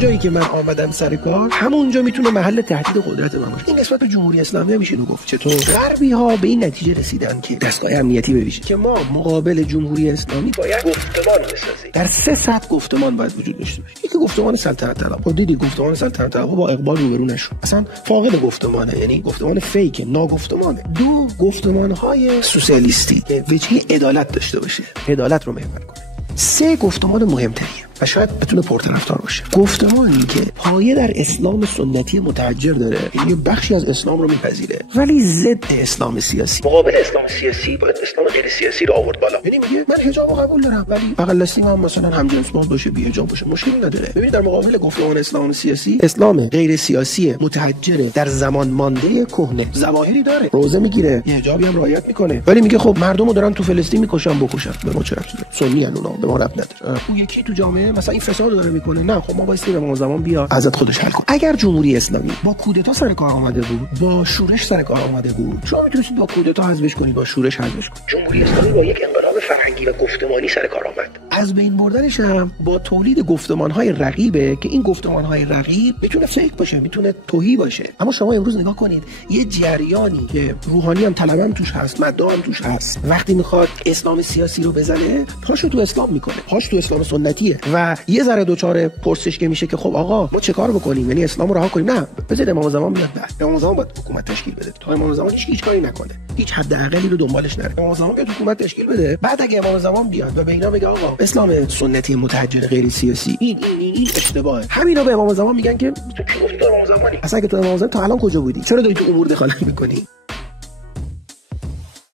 جایی که من آمدم سر کار همونجا میتونه محل تهدید قدرت من باشه. این نسبت به جمهوری اسلامی میشه گفت. چطور غربی ها به این نتیجه رسیدن که دستگاه امنیتی بویژه که ما مقابل جمهوری اسلامی باید گفتمان بسازیم. در 3 سطح گفتمان باید وجود داشته باشه. یکی گفتمان سلطنت طلب. خب دیدی گفتمان سلطنت طلب با اقبال روبرو نشد. اصلا فاقد گفتمانه، یعنی گفتمان فیک، ناگفتمانه. 2 گفتمان‌های سوسیالیستی که وجهه عدالت داشته باشه، عدالت رو محور کنه. 3 گفتمان مهمتریه و شاید بتونه پرطرفدار باشه. گفتمانی که پایه در اسلام سنتی متحجر داره، یعنی بخشی از اسلام رو میپذیره ولی ضد اسلام سیاسی. مقابل اسلام سیاسی باید اسلام غیر سیاسی رو آورد بالا. یعنی میگه من حجاب رو قبول دارم ولی بغل دستیم هم مثلا همجنس باز باشه، بی حجاب باشه، مشکلی نداره. ببینید در مقابل گفتمان اسلام سیاسی، اسلام غیر سیاسی متحجر در زمان مانده کهنه ظواهری داره. روزه میگیره، حجابی هم رعایت میکنه، ولی میگه خب مردمو دارن تو فلسطین میکشن، بکشن، به ما چه ربطی داره؟ سنی ان اونا، به ما ربط نداره. اون یکی تو جامعه مثلا این فساد داره میکنه، نه خب ما واسه امام زمان بیا ازت خودش حل کن. اگر جمهوری اسلامی با کودتا سر کار آمده بود، با شورش سر کار آمده بود، شما میتونید با کودتا حذفش کنید، با شورش حذفش کنید. جمهوری اسلامی با یک انقلاب فرهنگی و گفتمانی سر کار آمد. از بین بردنش هم با تولید گفتمان‌های رقیبه که این گفتمان‌های رقیب میتونه فیک باشه، میتونه توهی باشه. اما شما امروز نگاه کنید، یه جریانی که روحانی هم طلبم توش هست، مدعا هم توش هست، وقتی میخواد اسلام سیاسی رو بزنه، پاشو تو اسلام میکنه، پاش تو اسلام سنتیه و یه ذره دوچار پرسش که میشه که خب آقا ما چه کار بکنیم؟ یعنی اسلام رو رها کنیم؟ نه، بذار امام زمان بیاد. بعد امام زمان باید حکومت تشکیل بده. تا امام زمان هیچ کاری نکنه، هیچ حداقلی رو دنبالش نره. امام زمان بیاد حکومت تشکیل بده. بعد اگه امام زمان بیاد و به اینا بگه آقا اسلام سنتی متحجر غیر سیاسی این اشتباهه، همینا به امام زمان میگن که تو چی گفتی امام زمانی؟ اصلا که تو امام زمان تا الان کجا بودی؟ چرا داری تو امور دخالت میکنی؟